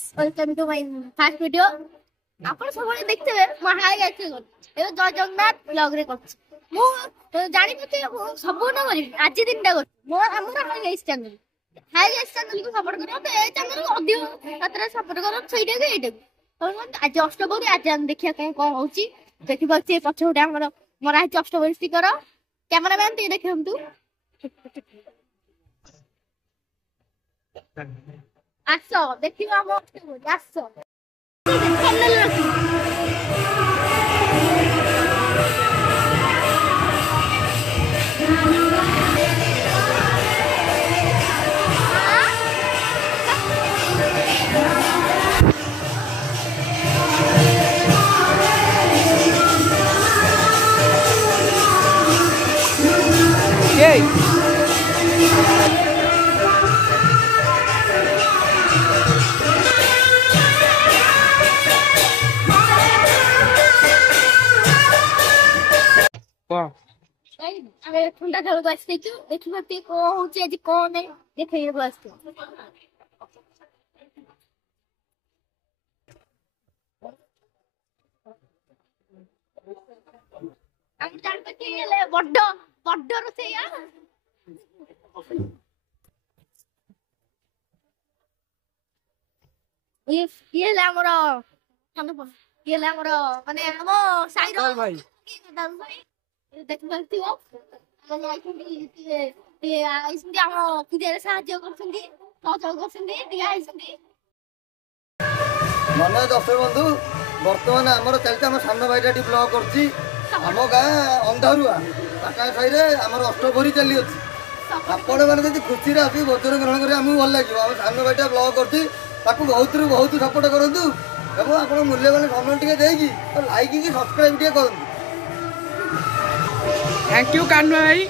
Guys welcome to my first video आपण सब देखते हैं मैं हाय गाइस ए जय जगन्नाथ ब्लॉग रे करछ मु जानि पते सब न करी आज दिन टा कर मोर हमर हाय गाइस चैनल को सपोर्ट करो तो ए चैनल को ऑडियो मात्रा सपोर्ट करो छैडे के एटे आज अष्टभरी आज हम देखिया कहीं कोन होची देखि बच्चे पछ उठा हमर मोर आज अष्टभरी स्टिकर कैमरामैन ते देखे हम तू आसो देखिबा हम अष्टभरी आसो चैनल रखी अरे ठंडा खेल को आसते देखि मते को होची आज को नै देखै को आसते हम जान पति ले बड्डो बड्डो रसेया ये ले हमरो ये ले हमरो माने हम साइरो भाई देख सकते हो मन दर्शक बंधु बर्तमान आम चलते आम सामने भाईटा ब्लॉग करम गाँ अंधारुआ पाटा साई आम अष्टभरी चली अच्छी आपण मैंने खुशी आसिक भोजन ग्रहण कर भल लगे आम सामने भाईटा ब्लॉग कर बहुत बहुत सपोर्ट करूँ और आप मूल्यवान समय टे लाइक सब्सक्राइब करूँ। थैंक यू कान्हा भाई।